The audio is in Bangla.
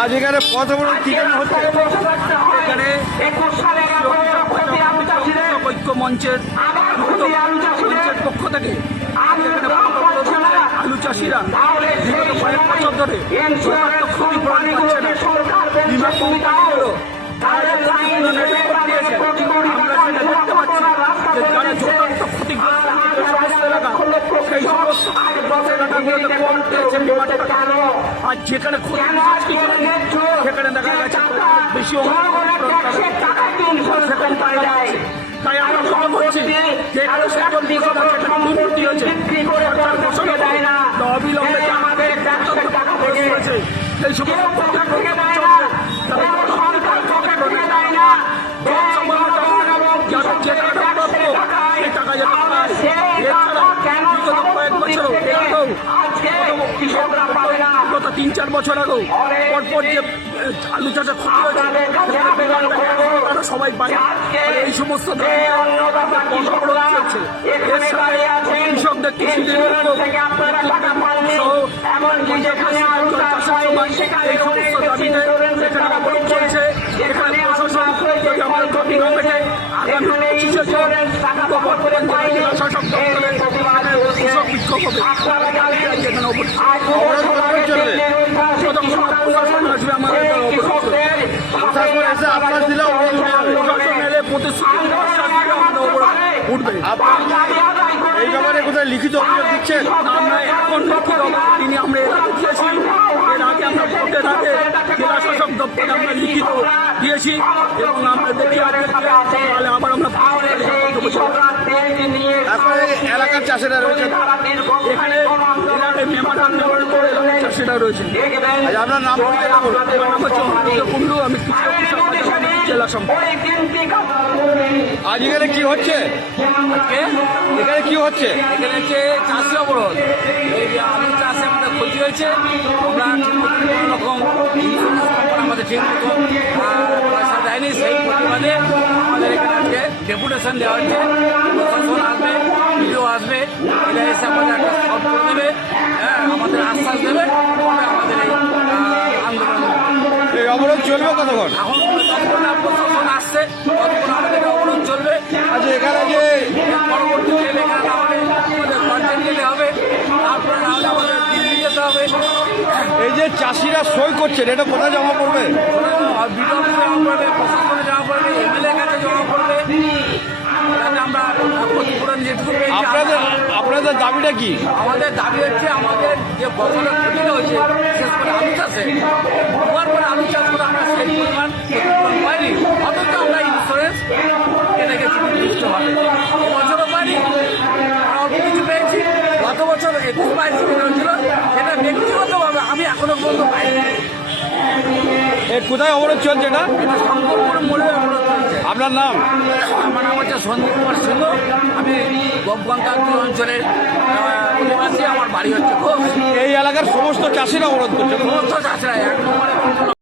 আজ এখানে কত বড় কি হচ্ছে? এখানে ঐক্য মঞ্চের পক্ষ থেকে আলু চাষিরা বিগত কয়েক বছর ধরে খুবই পাচ্ছে না। বিমা কোম্পানিগুলো তারা যে আমরা সেটা দেখতে পাচ্ছি যে যারা যথার্থ ক্ষতিগ্রস্ত সমস্ত এলাকা সেই সমস্ত এলাকাগুলোতে কম পেয়েছে বিমাটা। আর যেখানে ক্ষতি সেখানে দেখা গেছে বেশি সেখানে পাওয়া যাচ্ছে। তাই আমরা মনে করছি যে দুর্নীতি হয়েছে অবিলম্বে সেই সমস্ত গত ৩-৪ বছর আগেও পরপর যে আলু চাষে ক্ষতি হয়েছে সবাই পায়। এই সমস্ত চলছে কৃষকদের এই সমস্ত দাবিতে এখানে অবরোধ চলছে। এখানে প্রশাসন যদি আমাদের গভর্নমেন্টে আগামী 25শে শাসক দপ্তরে কৃষক বিক্ষোভ হবে। এখানে যতক্ষণ প্রশাসন আসবে আমাদের উঠবে। এই ব্যাপারে কোথায় লিখিত অভিযোগ দিচ্ছেন? আমরা এখন লিখিত তিনি আমরা দিয়েছি। এর আগে আমরা ভোটের আগে জেলা শাসক দপ্তরে আমরা লিখিত দিয়েছি এবং আমরা দেখি তাহলে আবার আমরা এলাকার চাষিরা রয়েছে, এখানে এলাকার চাষিরা রয়েছে। আপনার নাম কুন্ডু, আমি জেলা সম্পাদক। আজ এখানে কি হচ্ছে? এখানে কি হচ্ছে? এখানে হচ্ছে চাষি অবরোধ। এই যে আলু চাষে আমাদের ক্ষতি হয়েছে, আমরা কোনো রকম আমাদের ঠিক মতো পয়সা দেয়নি। সেই প্রতিবাদে আমাদের এখানে আজকে ডেপুটেশন দেওয়া হচ্ছে। প্রশাসন আসবে, ভিডিও আসবে, এরা এসে আমাদের একটা সব করে দেবে, হ্যাঁ আমাদের আশ্বাস দেবে, আমাদের এই আন্দোলন এই অবরোধ চলবে কতক্ষণ? এখন প্রশাসন আসছে ততক্ষণ আমাদের অবরোধ চলবে। আচ্ছা এখানে যে পরবর্তী আমাদের কন্টেন্ট যেতে হবে, তারপরে নাহলে আমাদের দিল্লি যেতে হবে। এই যে চাষিরা সই করছেন এটা কোথায় জমা পড়বে? বিডিওতে জমা পড়বে, প্রশাসনে জমা পড়বে, এমএলএ কাছে জমা পড়বে। আমরা ক্ষতিপূরণ যেটুকু আপনাদের দাবিটা কি? আমাদের দাবি হচ্ছে আমাদের যে বছরের ক্ষতিটা হয়েছে বিশেষ করে আলু চাষে, দুবার করে আলু চাষ করে আমরা সেই পরিমাণ ক্ষতিপূরণ পাইনি, অথচ আমরা ইন্স্যুরেন্স কেটে গেছি নির্দিষ্ট হবে। এবছরও পাইনি, আমরা অল্প কিছু পেয়েছি। গত বছর 21-22 হয়েছিল, সেটা ব্যক্তিগতভাবে আমি এখনো পর্যন্ত পাইনি। কোথায় অবরোধ চলছে এটা? এটা শঙ্করপুর মোড়ে অবরোধ চলছে। আপনার নাম? আমার নাম হচ্ছে সন্দীপ কুমার সিংহ। আমি গঙ্গাপুর অঞ্চলের অধিবাসী। আমার বাড়ি হচ্ছে ঘোষ। এই এলাকার সমস্ত চাষিরা অবরোধ করছে? সমস্ত চাষিরা এক নম্বরে